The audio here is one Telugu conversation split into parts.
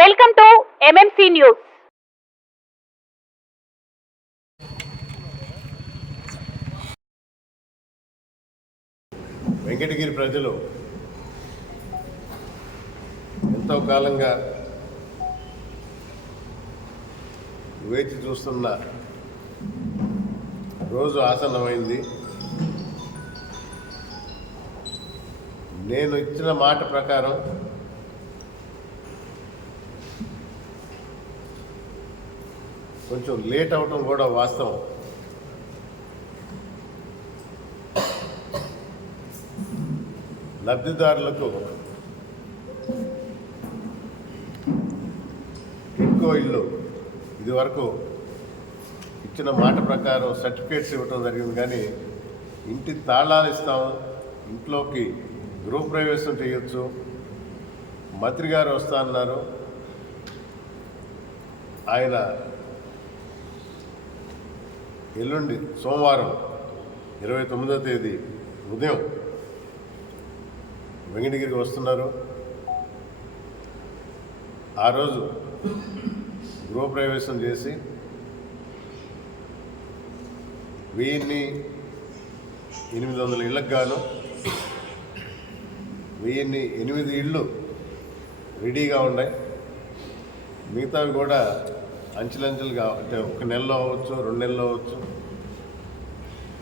Welcome to MMC news. Venkatagiri ప్రజలు ఎంతో కాలంగా వేచి చూస్తున్న రోజు ఆసన్నమైంది. నేను ఇచ్చిన మాట ప్రకారం కొంచెం లేట్ అవటం కూడా వాస్తవం. లబ్ధిదారులకు టిడ్కో ఇల్లు ఇదివరకు ఇచ్చిన మాట ప్రకారం సర్టిఫికేట్స్ ఇవ్వటం జరిగింది, కానీ ఇంటి తాళాలు ఇస్తాము, ఇంట్లోకి గృహప్రవేశం చేయొచ్చు, మంత్రి గారు వస్తా అన్నారు. ఆయన ఎల్లుండి సోమవారం 29వ తేదీ ఉదయం వెంకటగిరికి వస్తున్నారు. ఆ రోజు గృహప్రవేశం చేసి 1800 ఇళ్లకు గాను 1008 ఇళ్ళు రెడీగా ఉన్నాయి. మిగతావి కూడా అంచెలంచెలుగా, అంటే 1 నెలలో అవ్వచ్చు, 2 నెలలు అవ్వచ్చు,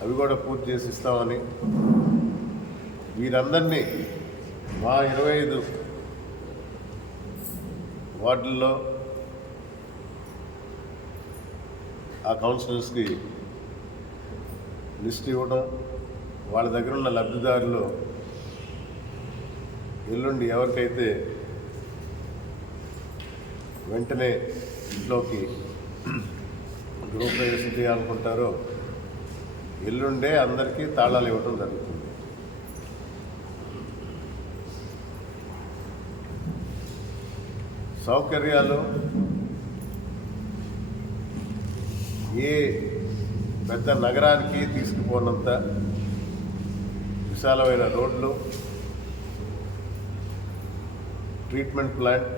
అవి కూడా పూర్తి చేసి ఇస్తామని వీరందరినీ మా 25 వార్డుల్లో ఆ కౌన్సిలర్స్కి లిస్ట్ ఇవ్వడం, వాళ్ళ దగ్గర ఉన్న లబ్ధిదారులు ఎల్లుండి ఎవరికైతే వెంటనే ఇంట్లోకి గృహప్రవేశం చేయాలనుకుంటారో ఎల్లుండే అందరికీ తాళాలు ఇవ్వడం జరుగుతుంది. సౌకర్యాలు ఏ పెద్ద నగరానికి తీసుకుపోనంత విశాలమైన రోడ్లు, treatment plant,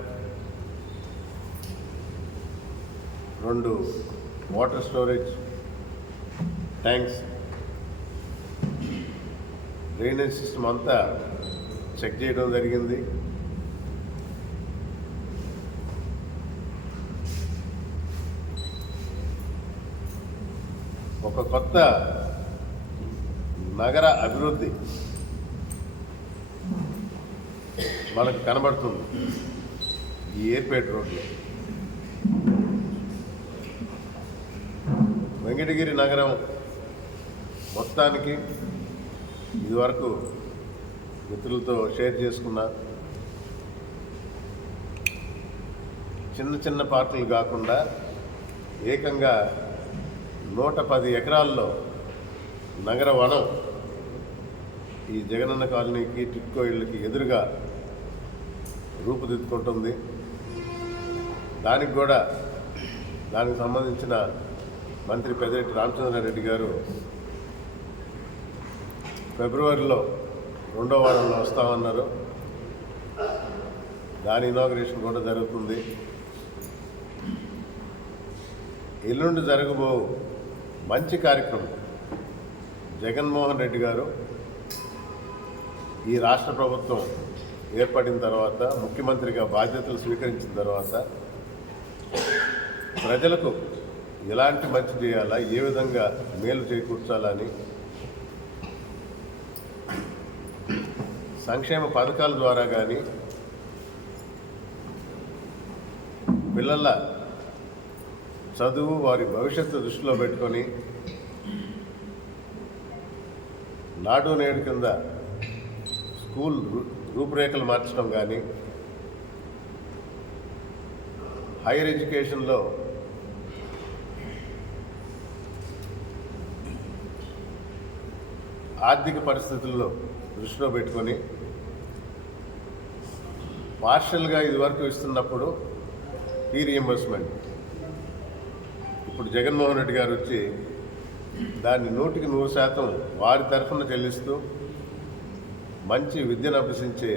2 water storage tanks, drainage system అంతా చెక్ చేయడం జరిగింది. ఒక కొత్త నగర అభివృద్ధి మనకు కనబడుతుంది ఈ ఏర్పేట రోడ్లో. వెంకటగిరి నగరం మొత్తానికి ఇదివరకు మిత్రులతో షేర్ చేసుకున్న చిన్న చిన్న పార్కులు కాకుండా ఏకంగా 110 ఎకరాల్లో నగర వనం ఈ జగనన్న కాలనీకి, టిడ్కో ఇళ్ళకి ఎదురుగా రూపుదిద్దుకుంటుంది. దానికి సంబంధించిన మంత్రి పెద్దిరెడ్డి రామచంద్రారెడ్డి గారు ఫిబ్రవరిలో 2వ వారంలో వస్తామన్నారు. దాని ఇనాగరేషన్ కూడా జరుగుతుంది. ఎల్లుండి జరగబో మంచి కార్యక్రమం జగన్మోహన్ రెడ్డి గారు ఈ రాష్ట్ర ప్రభుత్వం ఏర్పడిన తర్వాత, ముఖ్యమంత్రిగా బాధ్యతలు స్వీకరించిన తర్వాత ప్రజలకు ఎలాంటి మంచి చేయాలా, ఏ విధంగా మేలు చేకూర్చాలని సంక్షేమ పథకాల ద్వారా కానీ, పిల్లల చదువు, వారి భవిష్యత్తు దృష్టిలో పెట్టుకొని నాడు నేడు కింద స్కూల్ రూపురేఖలు మార్చడం కానీ, హైయర్ ఎడ్యుకేషన్లో ఆర్థిక పరిస్థితుల్లో దృష్టిలో పెట్టుకొని పార్షల్గా ఇదివరకు ఇస్తున్నప్పుడు ఫీ రీయింబర్స్మెంట్, ఇప్పుడు జగన్మోహన్ రెడ్డి గారు వచ్చి దాన్ని 100% వారి తరఫున చెల్లిస్తూ మంచి విద్యను అభ్యసించే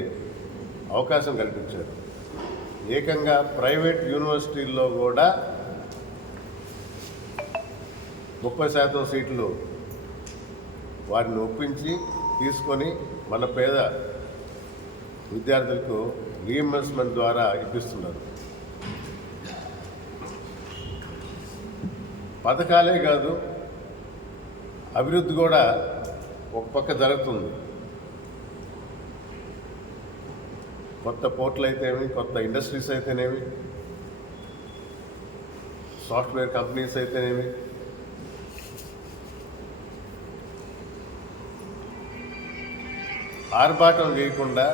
అవకాశం కల్పించారు. ఏకంగా ప్రైవేట్ యూనివర్సిటీల్లో కూడా 30% సీట్లు వారిని ఒప్పించి తీసుకొని మన పేద విద్యార్థులకు రీఇంబర్స్మెంట్ ద్వారా ఇప్పిస్తున్నారు. పథకాలే కాదు, అభివృద్ధి కూడా ఒక పక్క జరుగుతుంది. కొత్త పోర్టులు అయితేనేమి, కొత్త ఇండస్ట్రీస్ అయితేనేమి, సాఫ్ట్వేర్ కంపెనీస్ అయితేనేమి, ఆర్భాటం చేయకుండా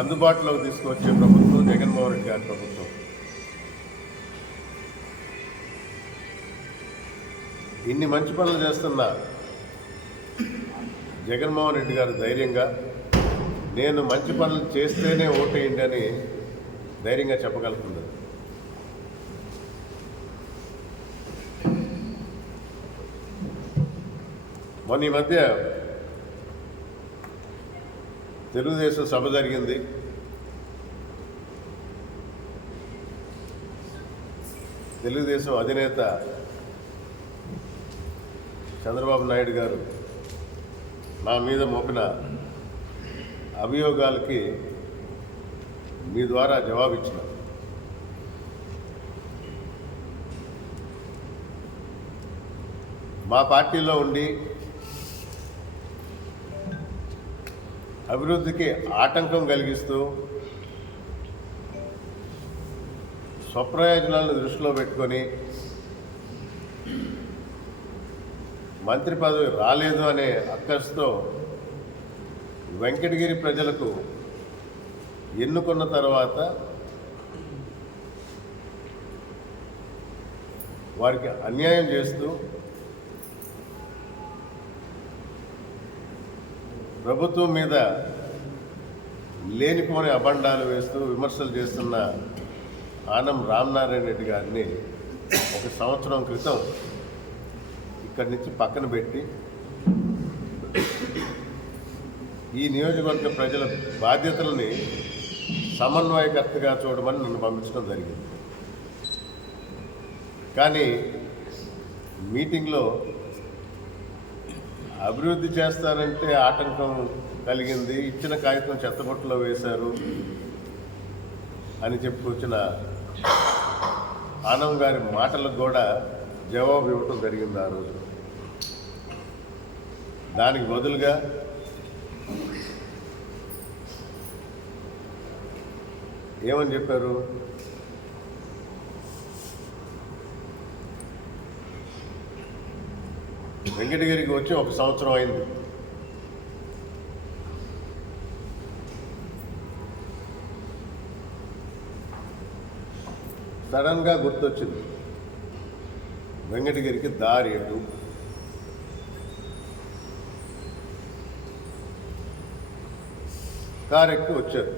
అందుబాటులోకి తీసుకొచ్చే ప్రభుత్వం జగన్మోహన్ రెడ్డి గారి ప్రభుత్వం. ఇన్ని మంచి పనులు చేస్తున్న జగన్మోహన్ రెడ్డి గారు ధైర్యంగా నేను మంచి పనులు చేస్తేనే ఓటేయండి అని ధైర్యంగా చెప్పగలుగుతున్నారు. మొన్న ఈ మధ్య తెలుగుదేశం సభ జరిగింది. తెలుగుదేశం అధినేత చంద్రబాబు నాయుడు గారు నా మీద మోపిన అభియోగాలకి మీ ద్వారా జవాబిచ్చిన. మా పార్టీలో ఉండి అభివృద్ధికి ఆటంకం కలిగిస్తూ స్వప్రయోజనాలను దృష్టిలో పెట్టుకొని మంత్రి పదవి రాలేదు అనే అక్కసుతో వెంకటగిరి ప్రజలకు ఎన్నుకున్న తర్వాత వారికి అన్యాయం చేస్తూ ప్రభుత్వం మీద లేనిపోని అబండాలు వేస్తూ విమర్శలు చేస్తున్న ఆనం రామనారాయణ రెడ్డి గారిని 1 సంవత్సరం క్రితం ఇక్కడి నుంచి పక్కన పెట్టి ఈ నియోజకవర్గ ప్రజల బాధ్యతలని సమన్వయకర్తగా చూడమని నన్ను పంపించడం జరిగింది. కానీ మీటింగ్లో అభివృద్ధి చేస్తానంటే ఆటంకం కలిగింది, ఇచ్చిన కాగితం చెత్తబుట్టలో వేశారు అని చెప్పుకొచ్చిన ఆనం గారి మాటలకు కూడా జవాబు ఇవ్వటం జరిగింది ఆ రోజు. దానికి బదులుగా ఏమని చెప్పారు? వెంకటగిరికి వచ్చి 1 సంవత్సరం అయింది. సడన్గా గుర్తొచ్చింది వెంకటగిరికి దారి ఎటు. కారు ఎక్కి వచ్చారు.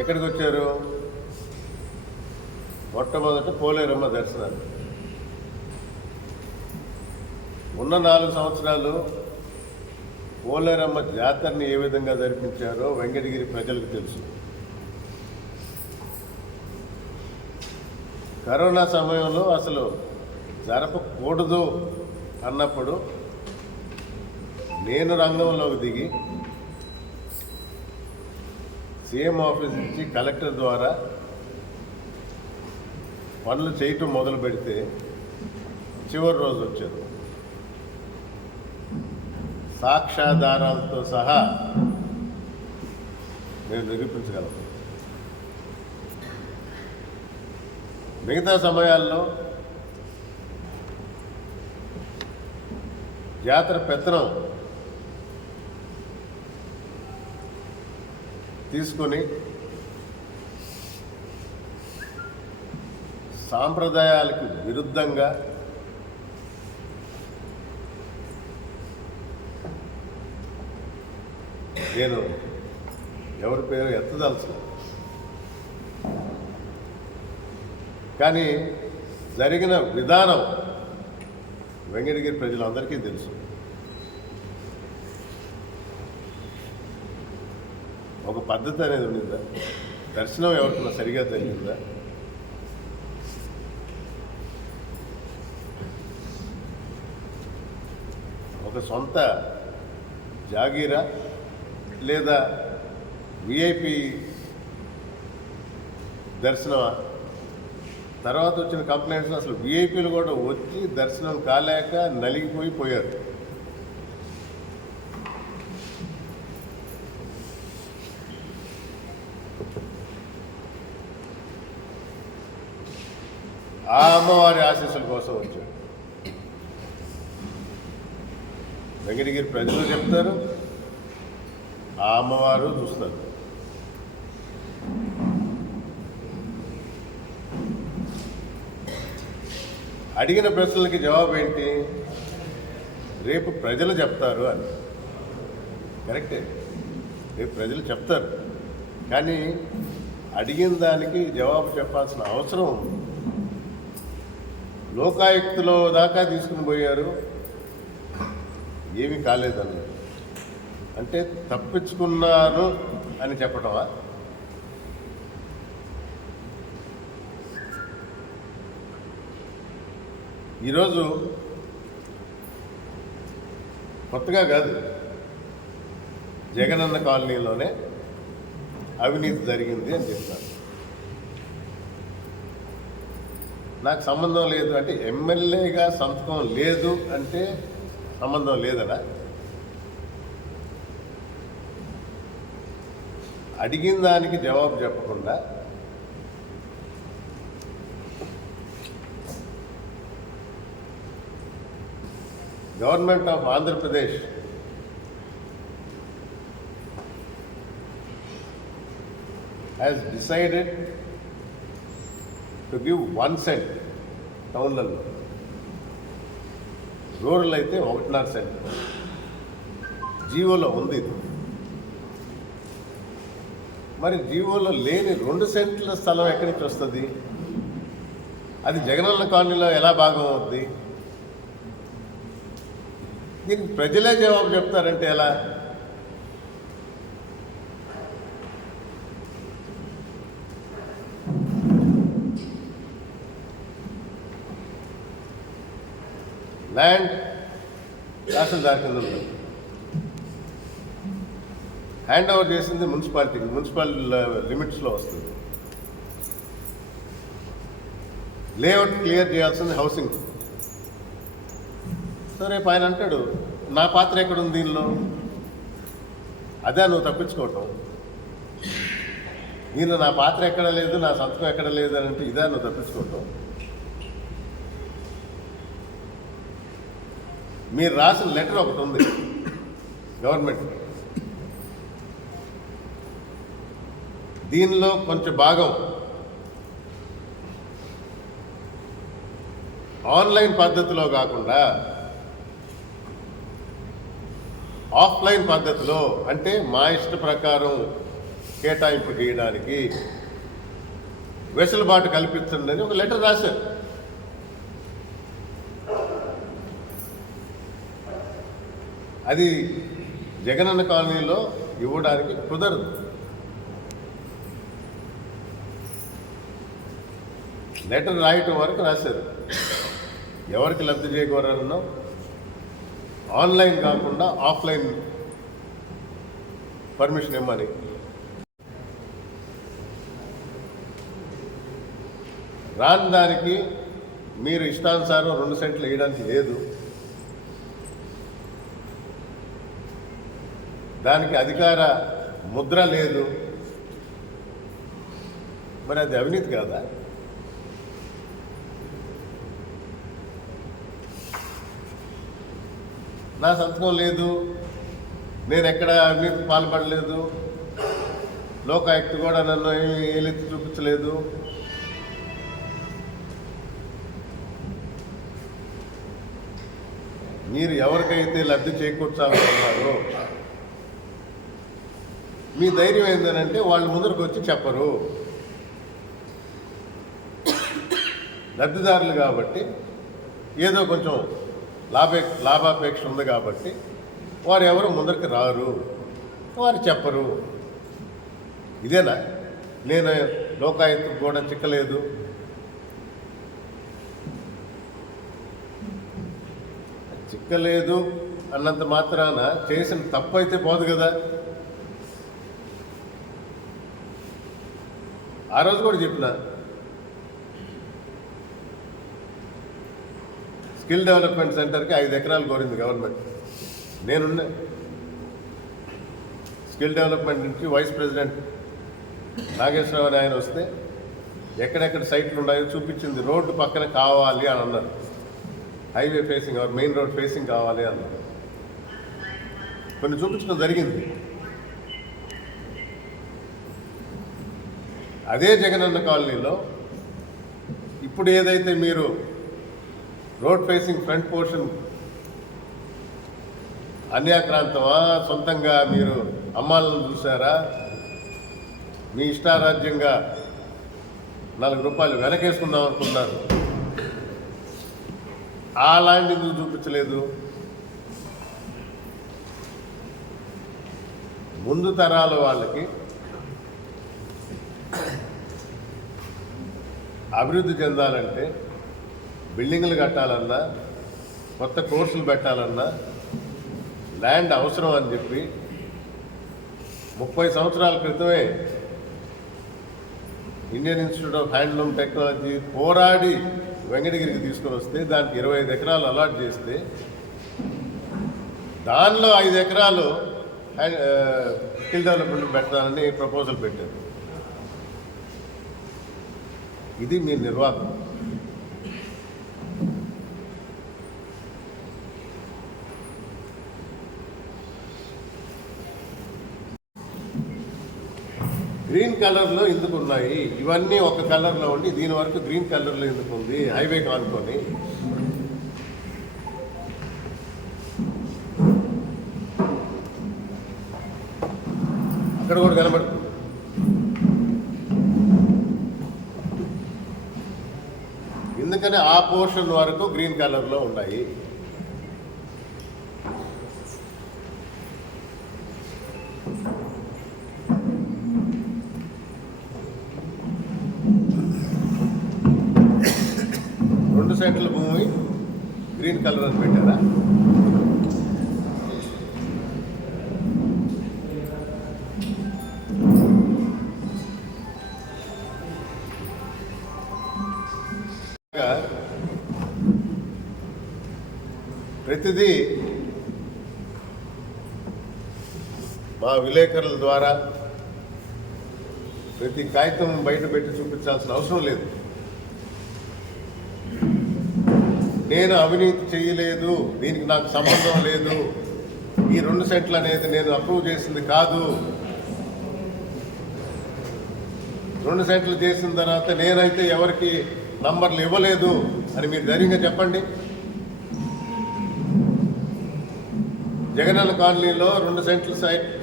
ఎక్కడికి వచ్చారు? మొట్టమొదట పోలేరమ్మ దర్శనాలు. ఉన్న 4 సంవత్సరాలు పోలేరమ్మ జాతరని ఏ విధంగా జరిపించారో వెంకటగిరి ప్రజలకు తెలుసు. కరోనా సమయంలో అసలు జరపకూడదు అన్నప్పుడు నేను రంగంలోకి దిగి సీఎం ఆఫీస్ నుంచి కలెక్టర్ ద్వారా పనులు చేయటం మొదలు పెడితే చివరి రోజు వచ్చారు. సాక్ష్యాధారాలతో సహా మేము నిరూపించగలం. మిగతా సమయాల్లో జాతర పెత్తనం తీసుకొని సాంప్రదాయాలకు విరుద్ధంగా నేను ఎవరి పేరు ఎత్తదలుచు, కానీ జరిగిన విధానం వెంకటగిరి ప్రజలందరికీ తెలుసు. ఒక పద్ధతి అనేది ఉండిందా? దర్శనం ఎవరికైనా సరిగా జరిగిందా? ఒక సొంత జాగీరా లేదా విఐపి దర్శనమా? తర్వాత వచ్చిన కంప్లైంట్స్ అసలు విఐపీలు కూడా వచ్చి దర్శనం కాలేక నలిగిపోయారు. ఆ అమ్మవారి ఆశీస్సుల కోసం వచ్చారు. వెంకటగిరి ప్రజలు చెప్తారు, ఆ అమ్మవారు చూస్తారు. అడిగిన ప్రశ్నలకి జవాబు ఏంటి? రేపు ప్రజలు చెప్తారు అని. కరెక్టే, రేపు ప్రజలు చెప్తారు, కానీ అడిగిన దానికి జవాబు చెప్పాల్సిన అవసరం ఉంది. లోకాయుక్తులో దాకా తీసుకుని పోయారు, ఏమీ కాలేదన్నారు. అంటే తప్పించుకున్నారు అని చెప్పటమా? ఈరోజు కొత్తగా కాదు, జగనన్న కాలనీలోనే అవినీతి జరిగింది అని చెప్తారు. నాకు సంబంధం లేదు అంటే, ఎమ్మెల్యేగా సంతకం లేదు అంటే సంబంధం లేదనా? అడిగిన దానికి జవాబు చెప్పకుండా government of Andhra Pradesh has decided to give 1 cent టౌన్లలో, రూరల్ అయితే 1.5 సెంట్. జీవోలో ఉంది ఇది. మరి జీవోలో లేని 2 సెంట్ల స్థలం ఎక్కడి నుంచి వస్తుంది? అది జగనన్న కాలనీలో ఎలా భాగం అవుద్ది? దీనికి ప్రజలే జవాబు చెప్తారంటే ఎలా? ల్యాండ్ తహసీల్దార్ కింద ఉంది, హ్యాండ్ ఓవర్ చేసింది మున్సిపాలిటీకి, మున్సిపల్ లిమిట్స్లో వస్తుంది. లేఅవుట్ క్లియర్ చేయాల్సింది హౌసింగ్. సో రేపు ఆయన అంటాడు, నా పాత్ర ఎక్కడుంది దీనిలో? అదే నువ్వు తప్పించుకోవటం. దీనిలో నా పాత్ర ఎక్కడ లేదు, నా సంతకం ఎక్కడ లేదు అని అంటే ఇదే నువ్వు తప్పించుకోవటం. మీరు రాసిన లెటర్ ఒకటి ఉంది గవర్నమెంట్, దీనిలో కొంచెం భాగం ఆన్లైన్ పద్ధతిలో కాకుండా ఆఫ్లైన్ పద్ధతిలో, అంటే మా ఇష్ట ప్రకారం కేటాయింపు చేయడానికి వెసులుబాటు కల్పించండి అని ఒక లెటర్ రాశారు. అది జగనన్న కాలనీలో ఇవ్వడానికి కుదరదు. లెటర్ రాయటం వరకు రాశారు. ఎవరికి లబ్ధి చేకూరాలనో ఆన్లైన్ కాకుండా ఆఫ్లైన్ పర్మిషన్ ఇవ్వమని. రాని దానికి మీరు ఇష్టానుసారం 2 సెంట్లు వేయడానికి లేదు. దానికి అధికార ముద్ర లేదు. మరి అది అవినీతి కాదా? నా సంతకం లేదు, నేను ఎక్కడ అవినీతి పాల్పడలేదు, లోకాయుక్త కూడా నన్ను ఏలెత్తి చూపించలేదు, మీరు ఎవరికైతే లబ్ధి చేకూర్చాలనుకున్నారో మీ ధైర్యం ఏంటంటే వాళ్ళు ముందరకు వచ్చి చెప్పరు. లబ్ధిదారులు కాబట్టి ఏదో కొంచెం లాభాపేక్ష ఉంది కాబట్టి వారు ఎవరు ముందరికి రారు, వారు చెప్పరు. ఇదేనా? నేను లోకాయుక్తకు కూడా చిక్కలేదు, చిక్కలేదు అన్నంత మాత్రాన చేసిన తప్పు అయితే పోదు కదా. ఆ రోజు కూడా చెప్పిన స్కిల్ డెవలప్మెంట్ సెంటర్కి 5 ఎకరాలు కోరింది గవర్నమెంట్. నేనున్నా స్కిల్ డెవలప్మెంట్ నుంచి వైస్ ప్రెసిడెంట్ నాగేశ్వరరావు అని ఆయన వస్తే ఎక్కడెక్కడ సైట్లు ఉన్నాయో చూపించింది. రోడ్డు పక్కన కావాలి అని అన్నారు, highway facing main road facing కావాలి అన్నారు. కొన్ని చూపించడం జరిగింది. అదే జగనన్న కాలనీలో ఇప్పుడు ఏదైతే మీరు రోడ్ ఫేసింగ్ ఫ్రంట్ పోర్షన్ అన్యాక్రాంతమా, సొంతంగా మీరు అమ్మాలను చూసారా, మీ ఇష్టారాజ్యంగా 4 రూపాయలు వెనకేసుకుందాం అనుకున్నారు, ఆ ల్యాండ్ ఎందుకు చూపించలేదు? ముందు తరాల వాళ్ళకి అభివృద్ధి చెందాలంటే బిల్డింగ్లు కట్టాలన్నా, కొత్త కోర్సులు పెట్టాలన్నా ల్యాండ్ అవసరం అని చెప్పి 30 సంవత్సరాల క్రితమే Indian institute of handloom technology పోరాడి వెంకటగిరికి తీసుకొని వస్తే దానికి 25 ఎకరాలు అలాట్ చేస్తే దానిలో 5 ఎకరాలు స్కిల్ డెవలప్మెంట్ పెట్టాలని ప్రపోజల్ పెట్టారు. ఇది మీ నిర్వాహకం. గ్రీన్ కలర్లో ఎందుకు ఉన్నాయి? ఇవన్నీ ఒక కలర్లో ఉండి దీని వరకు గ్రీన్ కలర్లో ఎందుకు ఉంది? హైవే కానుకొని అక్కడ కూడా కనబడుతుంది. ఎందుకని ఆ పోర్షన్ వరకు గ్రీన్ కలర్లో ఉన్నాయి. రెండు సెంట్ల భూమి గ్రీన్ కలర్ అని పెట్టారా? ప్రతిదీ మా విలేకరుల ద్వారా ప్రతి కాగితం బయట పెట్టి చూపించాల్సిన అవసరం లేదు. నేను అవినీతి చేయలేదు, దీనికి నాకు సంబంధం లేదు, ఈ 2 సెంట్లు అనేది నేను అప్రూవ్ చేసింది కాదు, 2 సెంట్లు చేసిన తర్వాత నేనైతే ఎవరికి నంబర్లు ఇవ్వలేదు అని మీరు ధైర్యంగా చెప్పండి. జగనన్న కాలనీలో 2 సెంట్ల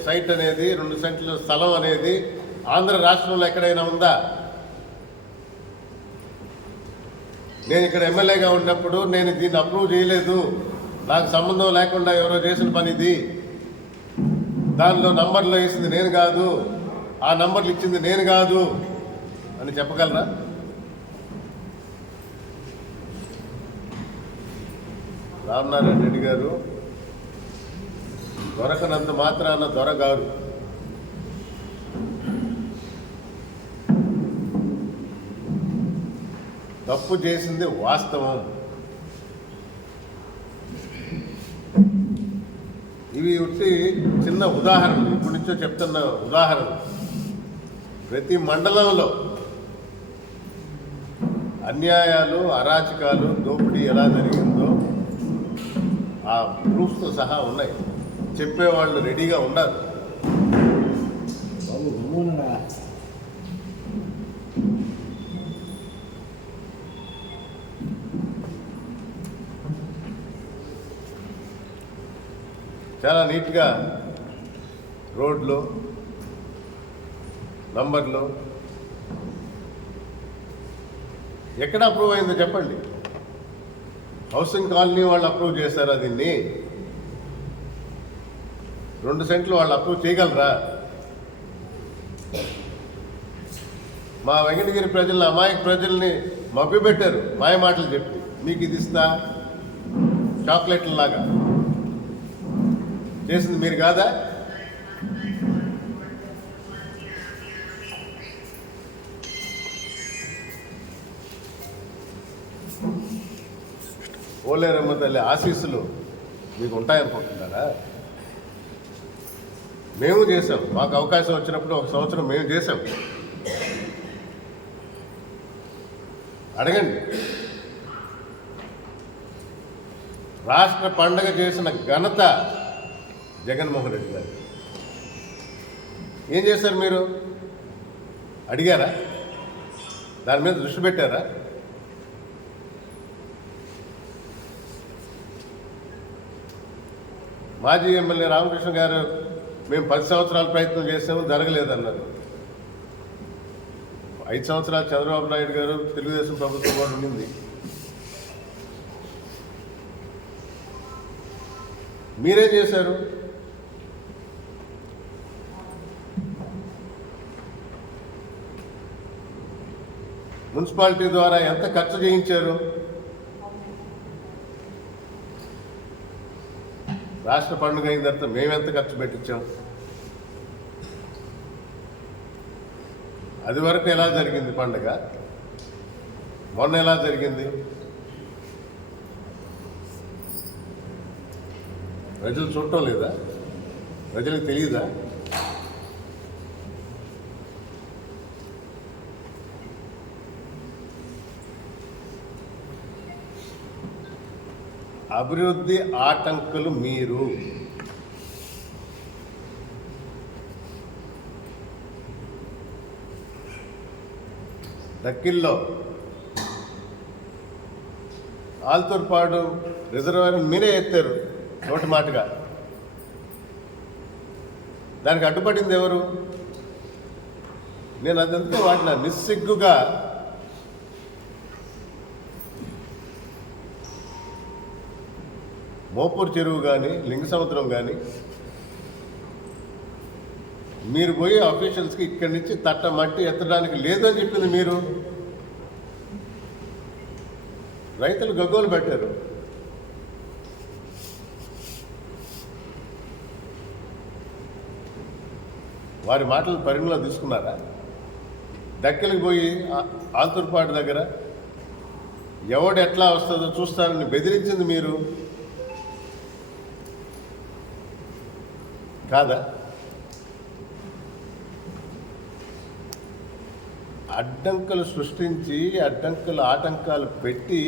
సైట్ అనేది, 2 సెంట్ల స్థలం అనేది ఆంధ్ర రాష్ట్రంలో ఎక్కడైనా ఉందా? నేను ఇక్కడ ఎమ్మెల్యేగా ఉన్నప్పుడు నేను దీన్ని అప్రూవ్ చేయలేదు, నాకు సంబంధం లేకుండా ఎవరో చేసిన పని ఇది, దానిలో నంబర్లు వేసింది నేను కాదు, ఆ నంబర్లు ఇచ్చింది నేను కాదు అని చెప్పగలరా? రామనారాయణ రెడ్డి గారు దొరకనంత మాత్రాన దొర గారు. తప్పు చేసింది వాస్తవం. ఇవి వచ్చి చిన్న ఉదాహరణలు, ఇప్పటి నుంచో చెప్తున్న ఉదాహరణ. ప్రతి మండలంలో అన్యాయాలు, అరాచకాలు, దోపిడీ ఎలా జరిగిందో ఆ ప్రూఫ్తో సహా ఉన్నాయి. చెప్పేవాళ్ళు రెడీగా ఉండాలి. చాలా నీట్గా రోడ్లు, నంబర్లు ఎక్కడ అప్రూవ్ అయిందో చెప్పండి. హౌసింగ్ కాలనీ వాళ్ళు అప్రూవ్ చేశారా దీన్ని? 2 సెంట్లు వాళ్ళు అప్రూవ్ చేయగలరా? మా వెంకటగిరి ప్రజల్ని, అమాయక ప్రజల్ని మభ్యపెట్టారు మాయ మాటలు చెప్పి. మీకు ఇది ఇస్తా చాక్లెట్లలాగా చేసింది మీరు కాదా? ఓలేరమ్మ తల్లి ఆశీస్సులు మీకు ఉంటాయనుకుంటున్నారా? మేము చేసాం. మాకు అవకాశం వచ్చినప్పుడు 1 సంవత్సరం మేము చేసాం. అడగండి. రాష్ట్ర పండగ చేసిన ఘనత జగన్మోహన్ రెడ్డి గారు. ఏం చేశారు మీరు? అడిగారా? దాని మీద దృష్టి పెట్టారా? మాజీ ఎమ్మెల్యే రామకృష్ణ గారు మేము 10 సంవత్సరాల ప్రయత్నం చేసాము, జరగలేదన్నారు. 5 సంవత్సరాలు చంద్రబాబు నాయుడు గారు తెలుగుదేశం ప్రభుత్వం కూడా ఉండింది. మీరేం చేశారు? మున్సిపాలిటీ ద్వారా ఎంత ఖర్చు చేయించారు? రాష్ట్ర పండుగ అయిన తర్వాత మేమెంత ఖర్చు పెట్టించాం? అది వరకు ఎలా జరిగింది పండుగ? మొన్న ఎలా జరిగింది? ప్రజలు చూడటం లేదా? ప్రజలకు తెలియదా? అభివృద్ధి ఆటంకులు మీరు. దక్కిల్లో ఆల్తూర్పాడు రిజర్వాయర్ మీరే ఎత్తారు నోటి మాటగా. దానికి అడ్డుపడింది ఎవరు? నేను అదంతా వాటిన నిస్సిగ్గుగా మోపూర్ చెరువు కానీ లింగసముద్రం కానీ మీరు పోయి ఆఫీషియల్స్కి ఇక్కడి నుంచి తట్ట మట్టి ఎత్తడానికి లేదని చెప్పింది మీరు. రైతులు గగ్గోలు పెట్టారు. వారి మాటలు పరిగణలో తీసుకున్నారా? దక్కలికి పోయి ఆల్తూర్పాడు దగ్గర ఎవడు ఎట్లా వస్తుందో చూస్తారని బెదిరించింది మీరు కాదా? అడ్డంకులు సృష్టించి ఆటంకాలు పెట్టి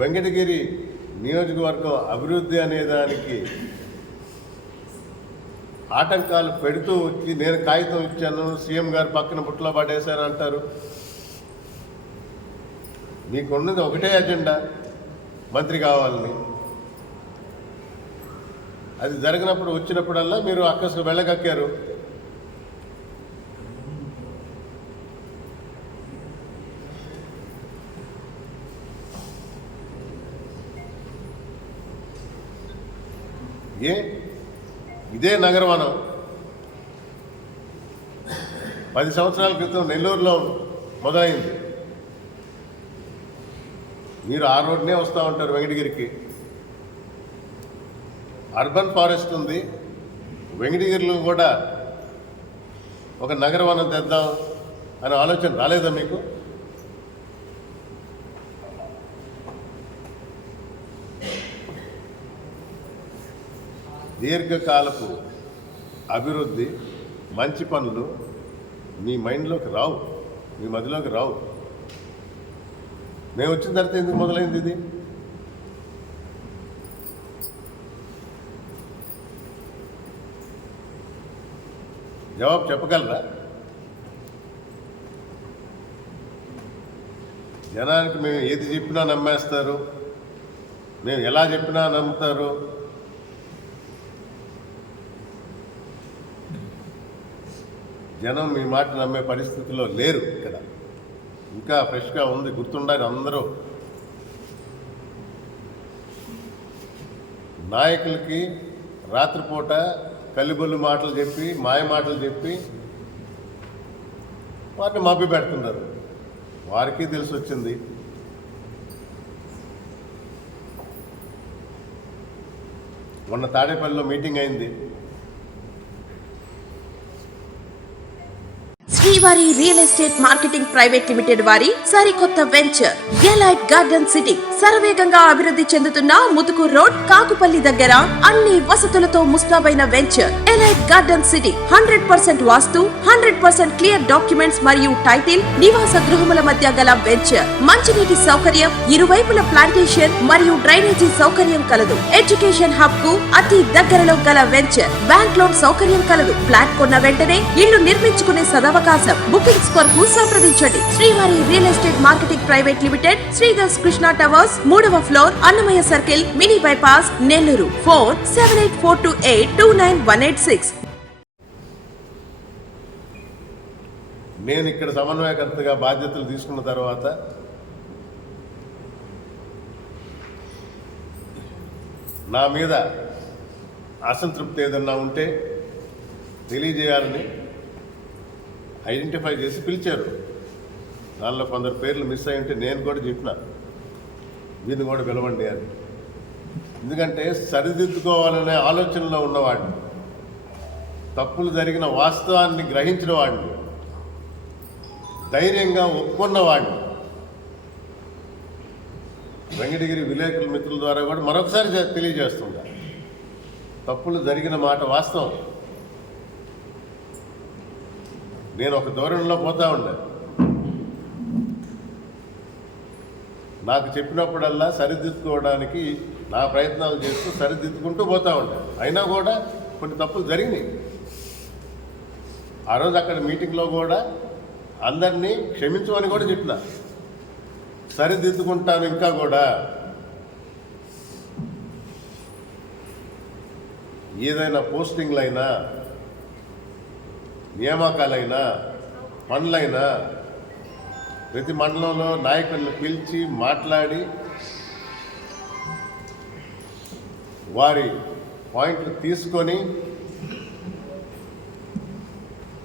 వెంకటగిరి నియోజకవర్గం అభివృద్ధి అనేదానికి ఆటంకాలు పెడుతూ వచ్చి నేను కాగితం ఇచ్చాను, సీఎం గారు పక్కన బుట్టలో పడేశారు అంటారు. మీకున్నది ఒకటే అజెండా, మంత్రి కావాలని. అది జరిగినప్పుడు వచ్చినప్పుడల్లా మీరు అక్కసు వెళ్ళగక్కారు. ఇదే నగరవనం 10 సంవత్సరాల క్రితం నెల్లూరులో మొదలైంది. మీరు ఆ రోడ్నే వస్తూ ఉంటారు వెంకటగిరికి. అర్బన్ ఫారెస్ట్ ఉంది. వెంకటగిరిలో కూడా ఒక నగరవనం తెద్దాం అనే ఆలోచన రాలేదా మీకు? దీర్ఘకాలపు అభివృద్ధి, మంచి పనులు మీ మైండ్లోకి రావు, మీ మదిలోకి రావు. మేము వచ్చిన తర్వాత ఎందుకు మొదలైంది ఇది? జవాబు చెప్పగలరా? జనానికి మేము ఏది చెప్పినా నమ్మేస్తారు, మేము ఎలా చెప్పినా నమ్ముతారు. జనం మీ మాట నమ్మే పరిస్థితిలో లేరు. ఇక్కడ ఇంకా ఫ్రెష్గా ఉంది, గుర్తుండాలి అందరూ. నాయకులకి రాత్రిపూట కల్లిబొల్లి మాటలు చెప్పి మాయ మాటలు చెప్పి వారిని మభ్య పెడుతున్నారు. వారికి తెలిసి వచ్చింది. మొన్న తాడేపల్లిలో మీటింగ్ అయింది. శ్రీవారి real estate marketing private limited వారి సరికొత్త వెంచర్ ఎలైట్ గార్డెన్ సిటీ శరవేగంగా అభివృద్ధి చెందుతున్న ముతుకూర్ రోడ్ కాకుపల్లి దగ్గర అన్ని వసతులతో ముస్తాబైన వెంచర్ ఎలైట్ గార్డెన్ సిటీ 100% వాస్తు 100% క్లియర్ డాక్యుమెంట్స్ మరియు టైటిల్ నివాస గృహముల మధ్య గల వెంచర్. మంచినీటి సౌకర్యం, ఇరువైపుల ప్లాంటేషన్ మరియు డ్రైనేజీ సౌకర్యం కలదు. ఎడ్యుకేషన్ హబ్ కు అతి దగ్గరలో గల వెంచర్. బ్యాంక్ లోన్ సౌకర్యం కలదు. ఫ్లాట్ కొన్న వెంటనే ఇల్లు నిర్మించుకునే సదవకాశం. బుకింగ్స్ కొరకు సంప్రదించండి. Srivari real estate marketing private limited, Sridhar's Krishna towers, 3వ floor, Annamayya circle, mini bypass, Nellore. Phone 7842829186. నేను ఇక్కడ సమన్వయకర్తగా బాధ్యతలు తీసుకున్న తర్వాత నా మీద అసంతృప్తి ఏదన్నా ఉంటే తెలియజేయాలని ఐడెంటిఫై చేసి పిలిచారు. దానిలో కొందరు పేర్లు మిస్ అయి ఉంటే నేను కూడా చెప్పిన వీరిని కూడా పిలవండి అని. ఎందుకంటే సరిదిద్దుకోవాలనే ఆలోచనలో ఉన్నవాడిని, తప్పులు జరిగిన వాస్తవాన్ని గ్రహించిన వాడిని, ధైర్యంగా ఒప్పుకున్నవాడిని. వెంకటగిరి విలేకరుల మిత్రుల ద్వారా కూడా మరొకసారి తెలియజేస్తుందా, తప్పులు జరిగిన మాట వాస్తవం. నేను ఒక ధోరణిలో పోతా ఉండే, నాకు చెప్పినప్పుడల్లా సరిదిద్దుకోవడానికి నా ప్రయత్నాలు చేస్తూ సరిదిద్దుకుంటూ పోతా ఉండే. అయినా కూడా కొన్ని తప్పులు జరిగినాయి. ఆ రోజు అక్కడ మీటింగ్లో కూడా అందరినీ క్షమించమని కూడా చెప్పిన, సరిదిద్దుకుంటాను ఇంకా కూడా. ఏదైనా పోస్టింగ్లైనా, నియామకాలైనా, పనులైనా ప్రతి మండలంలో నాయకులను పిలిచి మాట్లాడి వారి పాయింట్లు తీసుకొని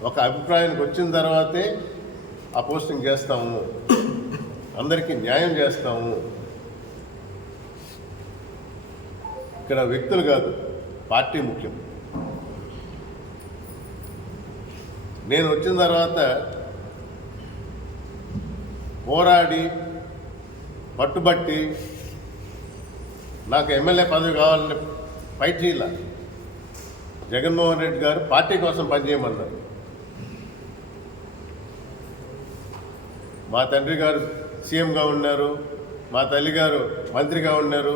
ఒక అభిప్రాయానికి వచ్చిన తర్వాతే ఆ పోస్టింగ్ చేస్తాము, అందరికీ న్యాయం చేస్తాము. ఇక్కడ వ్యక్తులు కాదు, పార్టీ ముఖ్యం. నేను వచ్చిన తర్వాత పోరాడి పట్టుబట్టి నాకు ఎమ్మెల్యే పదవి కావాలని ఫైట్ చేయాల. జగన్మోహన్ రెడ్డి గారు పార్టీ కోసం పనిచేయమన్నారు. మా తండ్రి గారు సీఎంగా ఉన్నారు, మా తల్లి గారు మంత్రిగా ఉన్నారు,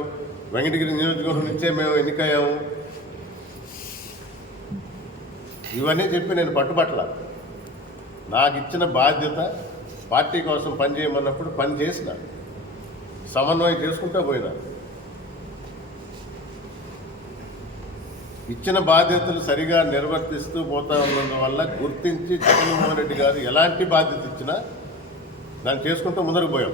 వెంకటగిరి నియోజకవర్గం నుంచే మేము ఎన్నికయ్యాము. ఇవన్నీ చెప్పి నేను పట్టుబట్ల. నాకు ఇచ్చిన బాధ్యత పార్టీ కోసం పనిచేయమన్నప్పుడు పని చేసిన, సమన్వయం చేసుకుంటూ పోయినా. ఇచ్చిన బాధ్యతలు సరిగా నిర్వర్తిస్తూ పోతా ఉన్నందువల్ల గుర్తించి జగన్మోహన్ రెడ్డి గారు ఎలాంటి బాధ్యత ఇచ్చినా దాన్ని చేసుకుంటూ ముందరకు పోయాం.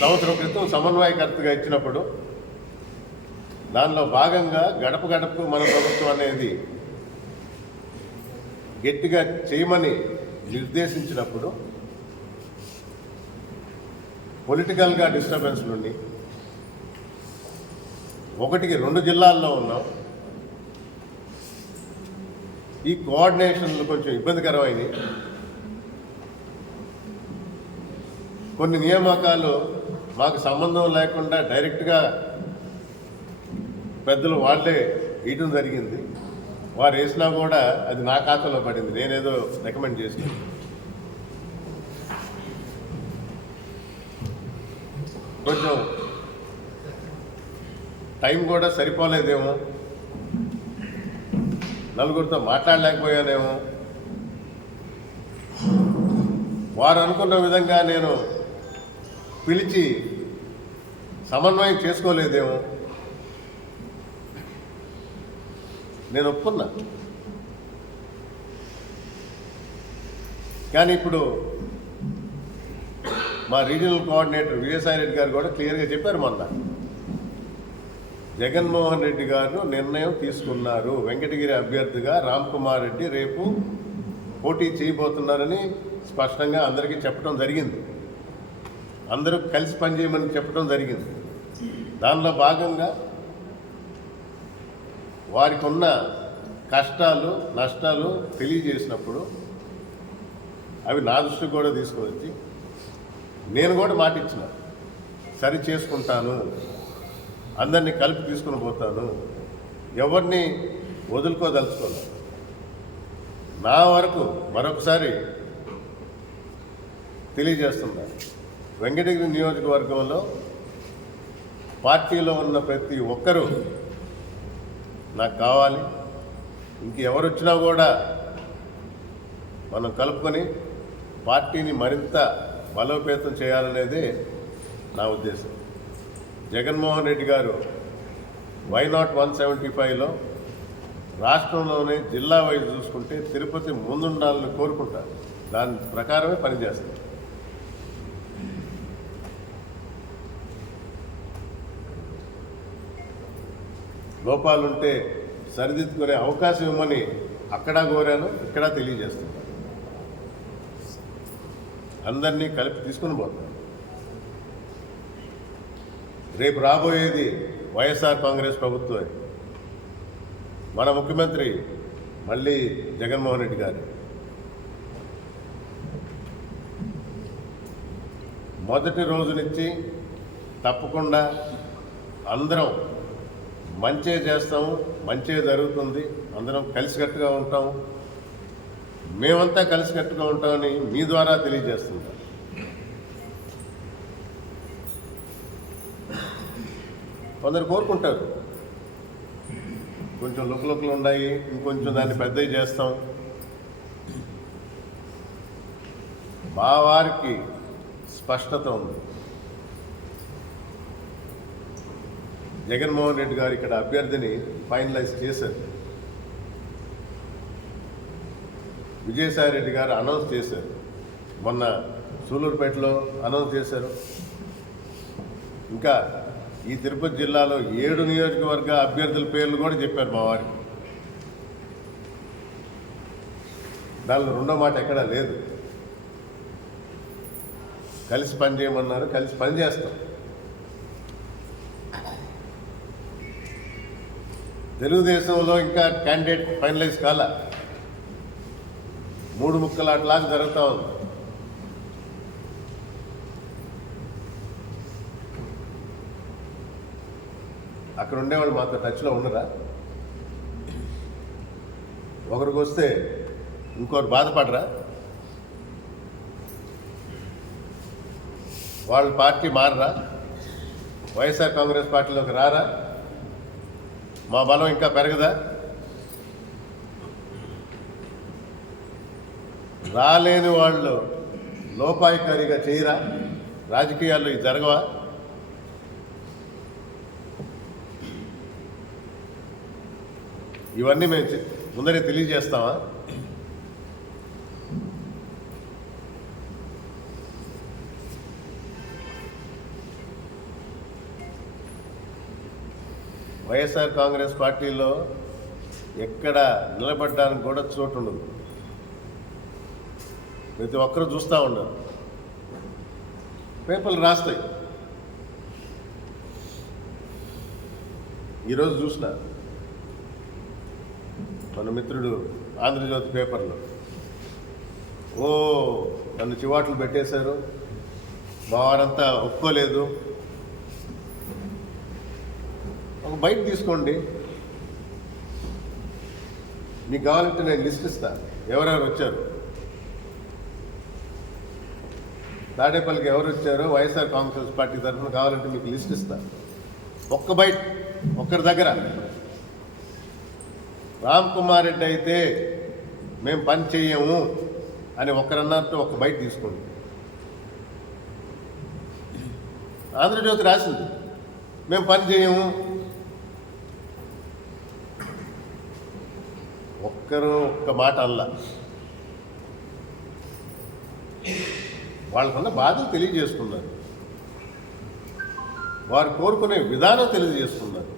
సంవత్సరం క్రితం సమన్వయకర్తగా ఇచ్చినప్పుడు దానిలో భాగంగా గడప గడపకు మన ప్రభుత్వం అనేది గట్టిగా చేయమని నిర్దేశించినప్పుడు పొలిటికల్గా డిస్టర్బెన్స్ నుండి 1-2 జిల్లాల్లో ఉన్నాం. ఈ కోఆర్డినేషన్లు కొంచెం ఇబ్బందికరమైనవి. కొన్ని నియామకాలు మాకు సంబంధం లేకుండా డైరెక్ట్గా పెద్దలు వాళ్ళే వేయటం జరిగింది. వారు వేసినా కూడా అది నా ఖాతాలో పడింది, నేనేదో రికమెండ్ చేసిన. కొంచెం టైం కూడా సరిపోలేదేమో, నలుగురితో మాట్లాడలేకపోయానేమో, వారు అనుకున్న విధంగా నేను పిలిచి సమన్వయం చేసుకోలేదేమో. నేను ఒప్పుకున్నా. కానీ ఇప్పుడు మా రీజనల్ కోఆర్డినేటర్ విజయసాయి రెడ్డి గారు కూడా క్లియర్గా చెప్పారు మొన్న, జగన్మోహన్ రెడ్డి గారు నిర్ణయం తీసుకున్నారు. వెంకటగిరి అభ్యర్థిగా రామ్ కుమార్ రెడ్డి రేపు పోటీ చేయబోతున్నారని స్పష్టంగా అందరికీ చెప్పడం జరిగింది. అందరూ కలిసి పనిచేయమని చెప్పడం జరిగింది. దానిలో భాగంగా వారికి ఉన్న కష్టాలు నష్టాలు తెలియజేసినప్పుడు అవి నా దృష్టికి కూడా తీసుకొని వచ్చి నేను కూడా మాట ఇచ్చిన, సరి చేసుకుంటాను, అందరినీ కలిపి తీసుకుని పోతాను, ఎవరిని వదులుకోదలుచుకోను. నా వరకు మరొకసారి తెలియజేస్తున్నాను, వెంకటగిరి నియోజకవర్గంలో పార్టీలో ఉన్న ప్రతి ఒక్కరూ నాకు కావాలి. ఇంకెవరు వచ్చినా కూడా మనం కలుపుకొని పార్టీని మరింత బలోపేతం చేయాలనేదే నా ఉద్దేశం. జగన్మోహన్ రెడ్డి గారు వైనాట్ 175లో రాష్ట్రంలోనే జిల్లా వైపు చూసుకుంటే తిరుపతి ముందుండాలని కోరుకుంటారు. దాని ప్రకారమే పనిచేస్తారు. లోపాలుంటే సరిదిద్దుకునే అవకాశం ఇవ్వమని అక్కడ కోరాను, ఇక్కడ తెలియజేస్తున్నాను. అందరినీ కలిపి తీసుకుని పోతాను. రేపు రాబోయేది వైఎస్ఆర్ కాంగ్రెస్ ప్రభుత్వం. మన ముఖ్యమంత్రి మళ్ళీ జగన్మోహన్ రెడ్డి గారు. మొదటి రోజు నుంచి తప్పకుండా అందరం మంచే చేస్తాము, మంచే జరుగుతుంది, అందరం కలిసికట్టుగా ఉంటాము, మేమంతా కలిసికట్టుగా ఉంటామని మీ ద్వారా తెలియజేస్తున్నాం. కొందరు కోరుకుంటారు కొంచెం లుకలుకలు ఉన్నాయి, ఇంకొంచెం దాన్ని పెద్దవి చేస్తాం. మా వారికి స్పష్టత ఉంది. జగన్మోహన్ రెడ్డి గారు ఇక్కడ అభ్యర్థిని ఫైనలైజ్ చేశారు. విజయసాయి రెడ్డి గారు అనౌన్స్ చేశారు. మొన్న సూలూరుపేటలో అనౌన్స్ చేశారు. ఇంకా ఈ తిరుపతి జిల్లాలో 7 నియోజకవర్గ అభ్యర్థుల పేర్లు కూడా చెప్పారు మా వారికి. దానిలో రెండో మాట ఎక్కడా లేదు. కలిసి పని చేయమన్నారు, కలిసి పని చేస్తాం. తెలుగుదేశంలో ఇంకా క్యాండిడేట్ ఫైనలైజ్ కాల, 3 ముక్కలాట్లాగా జరుగుతూ ఉంది. అక్కడ ఉండేవాళ్ళు మాతో టచ్లో ఉండరా? ఒకరికి వస్తే ఇంకోరు బాధపడరా? వాళ్ళ పార్టీ మారరా? వైఎస్ఆర్ కాంగ్రెస్ పార్టీలోకి రారా? మా బలం ఇంకా పెరగదా? రాలేని వాళ్ళు లోపాయికారిగా చేయరా? రాజకీయాల్లో ఇది జరగవా? ఇవన్నీ మేము ముందరే తెలియజేస్తామా? వైఎస్ఆర్ కాంగ్రెస్ పార్టీలో ఎక్కడ నిలబడడానికి కూడా చోటు ఉండదు. ప్రతి ఒక్కరూ చూస్తూ ఉన్నారు, పేపర్లు రాస్తాయి. ఈరోజు చూసిన మన మిత్రుడు ఆంధ్రజ్యోతి పేపర్లో నన్ను చివాట్లు పెట్టేశారు, మా వారంతా ఒప్పుకోలేదు. ఒక బయట తీసుకోండి, మీకు కావాలంటే నేను లిస్ట్ ఇస్తాను ఎవరెవరు వచ్చారు, తాడేపల్లికి ఎవరు వచ్చారో వైఎస్ఆర్ కాంగ్రెస్ పార్టీ తరఫున కావాలంటే మీకు లిస్ట్ ఇస్తాను. ఒక్క బయట ఒక్కరి దగ్గర రామ్ కుమార్ రెడ్డి అయితే మేము పని చేయము అని ఒకరన్నట్టు ఒక బయట తీసుకోండి. ఆంధ్రజ్యోతి రాసింది మేము పని చేయము. ఒక్క మాట అల్లా. వాళ్ళకున్న బాధలు తెలియజేసుకున్నారు, వారు కోరుకునే విధానం తెలియజేస్తున్నారు.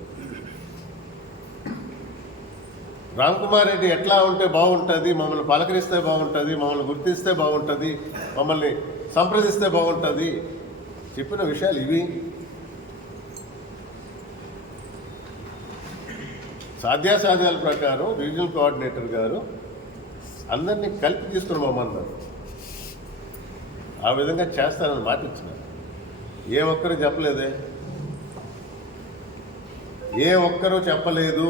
రామ్ కుమార్ రెడ్డి ఎట్లా ఉంటే బాగుంటుంది, మమ్మల్ని పలకరిస్తే బాగుంటుంది, మమ్మల్ని గుర్తిస్తే బాగుంటుంది, మమ్మల్ని సంప్రదిస్తే బాగుంటుంది చెప్పిన విషయాలు ఇవి. సాధ్యాసాధ్యాల ప్రకారం రీజనల్ కోఆర్డినేటర్ గారు అందరినీ కలిపి తీసుకుని మమ్మల్ని ఆ విధంగా చేస్తానని మాట ఇచ్చినారు. ఏ ఒక్కరు చెప్పలేదే, ఏ ఒక్కరూ చెప్పలేదు.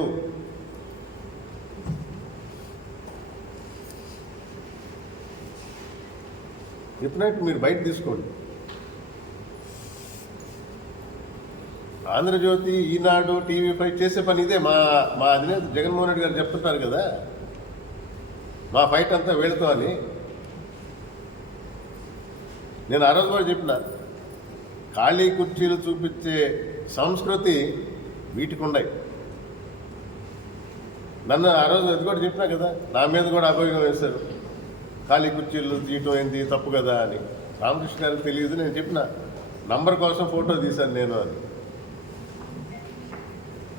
చెప్పినట్టు మీరు బయట తీసుకోండి. ఆంధ్రజ్యోతి, ఈనాడు, TV5 చేసే పని ఇదే. మా అధినేత జగన్మోహన్ రెడ్డి గారు చెప్తుంటారు కదా, మా ఫైట్ అంతా వీళ్ళతో అని. నేను ఆ రోజు కూడా చెప్పిన, ఖాళీ కుర్చీలు చూపించే సంస్కృతి వీటికి ఉన్నాయి. నన్ను ఆ రోజు అది కూడా చెప్పినా కదా, నా మీద కూడా అభియోగం వేశారు, ఖాళీ కుర్చీలు తీయటం ఏంటి తప్పు కదా అని. రామకృష్ణ గారికి తెలియదు, నేను చెప్పిన నంబర్ కోసం ఫోటో తీశాను నేను అని.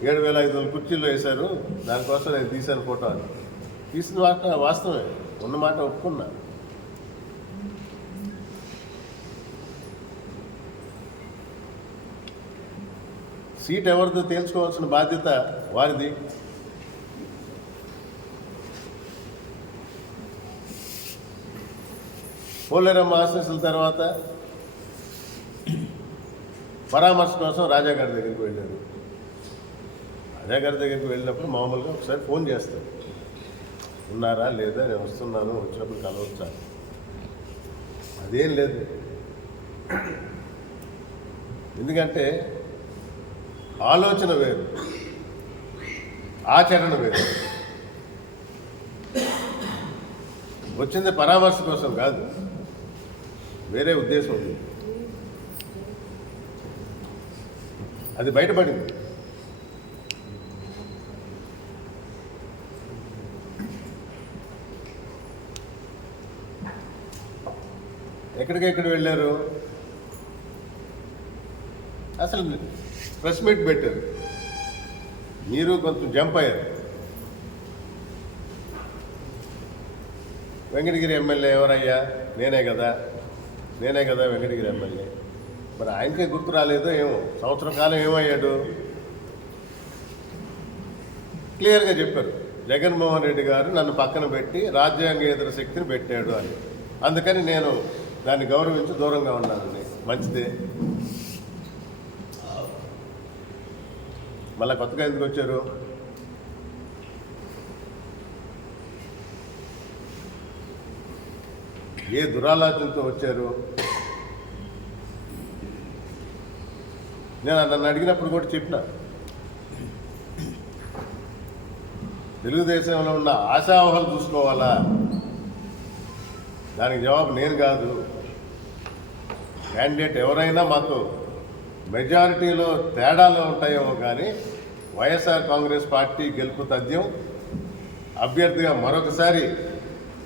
7,500 కుర్చీలు వేశారు, దానికోసం నేను తీశాను ఫోటో అని. తీసిన మాట వాస్తవమే, ఉన్న మాట ఒప్పుకున్నా. సీట్ ఎవరిదో తేల్చుకోవాల్సిన బాధ్యత వారిది. పోలేరమ్మ ఆశీస్సుల తర్వాత పరామర్శ కోసం రాజా గారి దగ్గరికి వెళ్ళారు. రాజా గారి దగ్గరికి వెళ్ళినప్పుడు మామూలుగా ఒకసారి ఫోన్ చేస్తాను, ఉన్నారా లేదా, నేను వస్తున్నాను, వచ్చినప్పుడు కలవచ్చా. అదేం లేదు. ఎందుకంటే ఆలోచన వేరు, ఆచరణ వేరు. వచ్చింది పరామర్శ కోసం కాదు, వేరే ఉద్దేశం ఉంది. అది బయటపడింది. ఎక్కడికెక్కడ వెళ్ళారు? అసలు ప్రెస్ మీట్ పెట్టారు, మీరు కొంచెం జంప్ అయ్యారు. వెంకటగిరి ఎమ్మెల్యే ఎవరయ్యా? నేనే కదా వెంకటగిరి ఎమ్మెల్యే. మరి ఆయనకే గుర్తు రాలేదో ఏమో, సంవత్సరం కాలం ఏమయ్యాడు? క్లియర్గా చెప్పారు, జగన్మోహన్ రెడ్డి గారు నన్ను పక్కన పెట్టి రాజ్యాంగేతర శక్తిని పెట్టాడు అని. అందుకని నేను దాన్ని గౌరవించి దూరంగా ఉన్నానండి. మంచిదే. మళ్ళీ కొత్తగా ఎందుకు వచ్చారు? ఏ దురాలోచనతో వచ్చారు? నేను నన్ను అడిగినప్పుడు కూడా చెప్పిన, తెలుగుదేశంలో ఉన్న ఆశావహాలు చూసుకోవాలా, దానికి జవాబు నేను కాదు. క్యాండిడేట్ ఎవరైనా మాకు మెజారిటీలో తేడాలు ఉంటాయేమో కానీ వైఎస్ఆర్ కాంగ్రెస్ పార్టీ గెలుపు తథ్యం. అభ్యర్థిగా మరొకసారి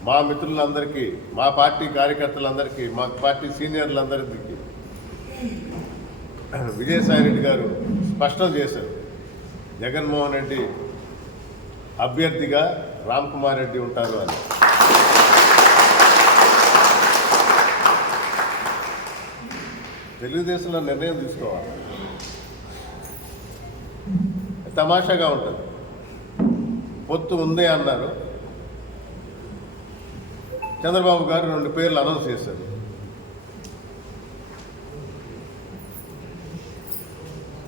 మా మిత్రులందరికీ, మా పార్టీ కార్యకర్తలందరికీ, మా పార్టీ సీనియర్లందరికీ విజయసాయిరెడ్డి గారు స్పష్టం చేశారు, జగన్మోహన్ రెడ్డి అభ్యర్థిగా రామ్ కుమార్ రెడ్డి ఉంటారు అని. తెలుగుదేశంలో నిర్ణయం తీసుకోవాలి. తమాషాగా ఉంటుంది. పొత్తు ఉందే అన్నారు, చంద్రబాబు గారు 2 పేర్లు అనౌన్స్ చేశారు.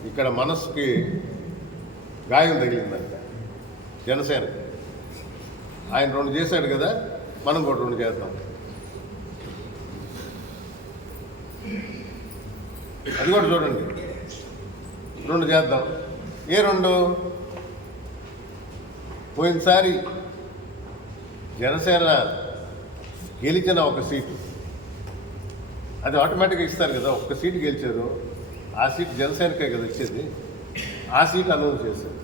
ఇక్కడ మనసుకి గాయం తగిలిందంట జనసేనకి. ఆయన 2 చేశాడు కదా, మనం కూడా 2 చేద్దాం. అది కూడా చూడండి, 2 చేద్దాం. ఏ 2? పోయినసారి జనసేన గెలిచిన 1 సీటు, అది ఆటోమేటిక్గా ఇస్తారు కదా. 1 సీటు గెలిచారు, ఆ సీటు జనసేనకే కదా వచ్చేది. ఆ సీట్ అనౌన్స్ చేశారు.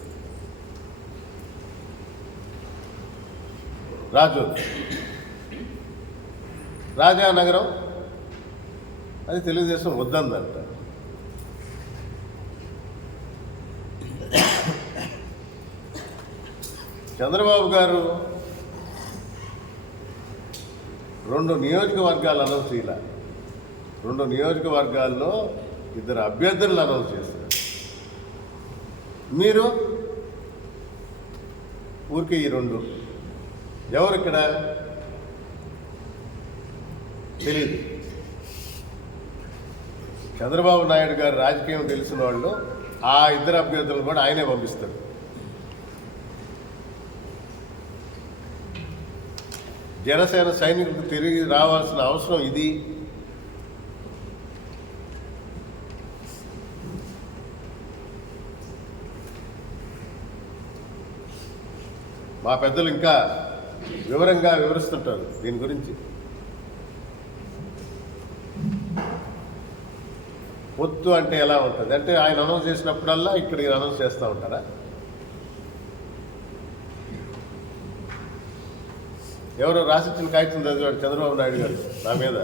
రాజానగరం అది తెలుగుదేశం వద్దందంట. చంద్రబాబు గారు 2 నియోజకవర్గాలు అనౌన్స్ చేయాల, 2 నియోజకవర్గాల్లో 2 అభ్యర్థులను అనౌన్స్ చేశారు. మీరు ఊరికే ఈ 2 ఎవరు ఇక్కడ తెలియదు. చంద్రబాబు నాయుడు గారు రాజకీయం తెలిసిన వాళ్ళు ఆ 2 అభ్యర్థులను కూడా ఆయనే పంపిస్తారు. జనసేన సైనికులకు తిరిగి రావాల్సిన అవసరం ఇది. మా పెద్దలు ఇంకా వివరంగా వివరిస్తుంటారు దీని గురించి. పొత్తు అంటే ఎలా ఉంటుంది అంటే ఆయన అనౌన్స్ చేసినప్పుడల్లా ఇక్కడ అనౌన్స్ చేస్తూ ఉంటారా? ఎవరో రాసిచ్చిన కాగితం చదివాడు చంద్రబాబు నాయుడు గారు నా మీద.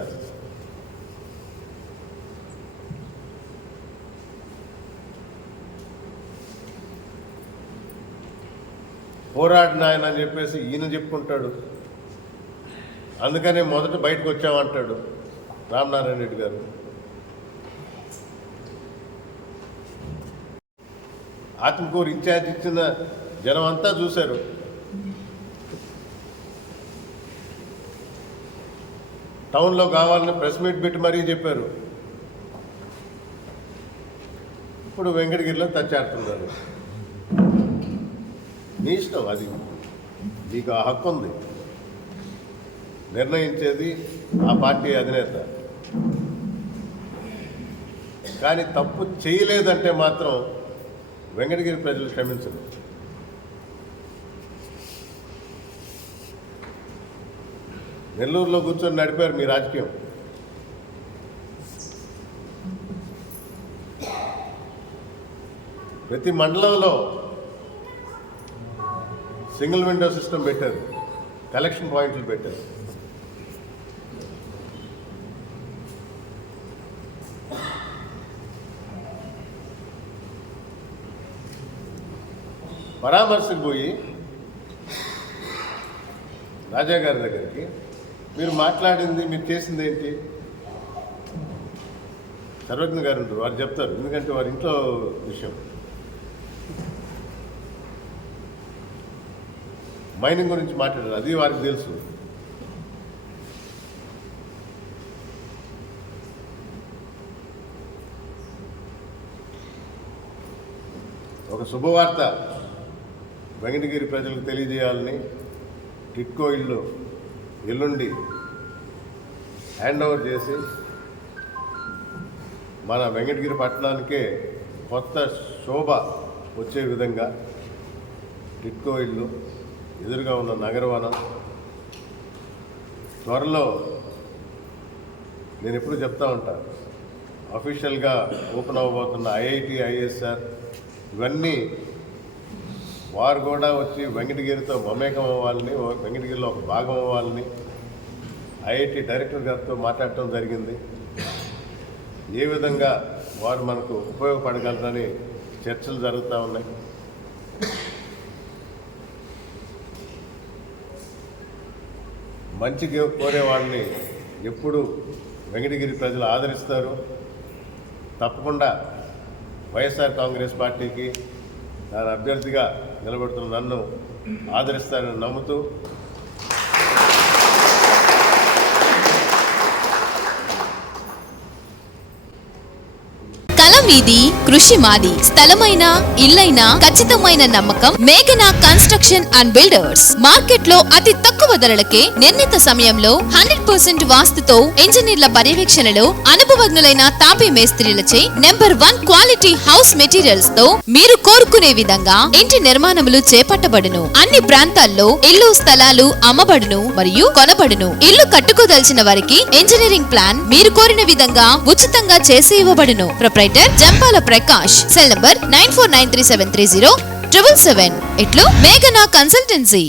పోరాడిన ఆయన అని చెప్పేసి ఈయన చెప్పుకుంటాడు. అందుకనే మొదట బయటకు వచ్చామంటాడు రామనారాయణ రెడ్డి గారు. ఆత్మకూరు ఇన్ఛార్జ్ ఇచ్చిన జనం అంతా చూశారు. టౌన్లో కావాలని ప్రెస్ మీట్ పెట్టి మరీ చెప్పారు. ఇప్పుడు వెంకటగిరిలో తచ్చాడుతున్నారు. నీ ఇష్టం, అది నీకు ఆ హక్కు ఉంది. నిర్ణయించేది ఆ పార్టీ అధినేత. కానీ తప్పు చేయలేదంటే మాత్రం వెంకటగిరి ప్రజలు క్షమించరు. నెల్లూరులో కూర్చొని నడిపారు మీ రాజకీయం. ప్రతి మండలంలో సింగిల్ విండో సిస్టమ్ పెట్టారు, కలెక్షన్ పాయింట్లు పెట్టారు. పరామర్శకు పోయి రాజా గారి దగ్గరికి మీరు మాట్లాడింది, మీరు చేసింది ఏంటి? సర్వజ్ఞ గారు ఉంటారు, వారు చెప్తారు. ఎందుకంటే వారి ఇంట్లో విషయం. మైనింగ్ గురించి మాట్లాడారు, అది వారికి తెలుసు. ఒక శుభవార్త వెంకటగిరి ప్రజలకు తెలియజేయాలని టిట్కో ఇల్లు ఎల్లుండి హ్యాండ్ ఓవర్ చేసి మన వెంకటగిరి పట్టణానికే కొత్త శోభ వచ్చే విధంగా టిట్కో ఇల్లు ఎదురుగా ఉన్న నగరవనం త్వరలో, నేను ఎప్పుడు చెప్తా ఉంటాను, అఫీషియల్గా ఓపెన్ అవ్వబోతున్న ఐఐటి, ఐఎస్ఆర్ ఇవన్నీ వారు కూడా వచ్చి వెంకటగిరితో మమేకం అవ్వాలని, వెంకటగిరిలో ఒక భాగం అవ్వాలని ఐఐటి డైరెక్టర్ గారితో మాట్లాడటం జరిగింది. ఏ విధంగా వారు మనకు ఉపయోగపడగలరని చర్చలు జరుగుతూ ఉన్నాయి. మంచి కోరే వాళ్ళని ఎప్పుడు వెంకటగిరి ప్రజలు ఆదరిస్తారు. తప్పకుండా వైఎస్ఆర్ కాంగ్రెస్ పార్టీకి దాని అభ్యర్థిగా నిలబడుతున్న నన్ను ఆదరిస్తారని నమ్ముతూ మీది కృషి మాది. స్థలమైన ఇల్లైనా ఖచ్చితమైన నమ్మకం మేఘనా కన్స్ట్రక్షన్ అండ్ బిల్డర్స్. మార్కెట్ లో అతి తక్కువ ధరలకే నిర్ణీత సమయంలో 100% వాస్తుతో ఇంజనీర్ల పర్యవేక్షణలో అనుభవజ్ఞులైన తాపీ మేస్త్రీలచే నెంబర్ 1 క్వాలిటీ హౌస్ మెటీరియల్స్ తో మీరు కోరుకునే విధంగా ఇంటి నిర్మాణములు చేపట్టబడును. అన్ని ప్రాంతాల్లో ఇల్లు స్థలాలు అమ్మబడును మరియు కొనబడును. ఇల్లు కట్టుకోదలిచిన వారికి ఇంజనీరింగ్ ప్లాన్ మీరు కోరిన విధంగా ఉచితంగా చేసి ఇవ్వబడును. Proprietor Jampala Prakash. Cell number 9493730777. ఇట్లు మేఘనా కన్సల్టెన్సీ.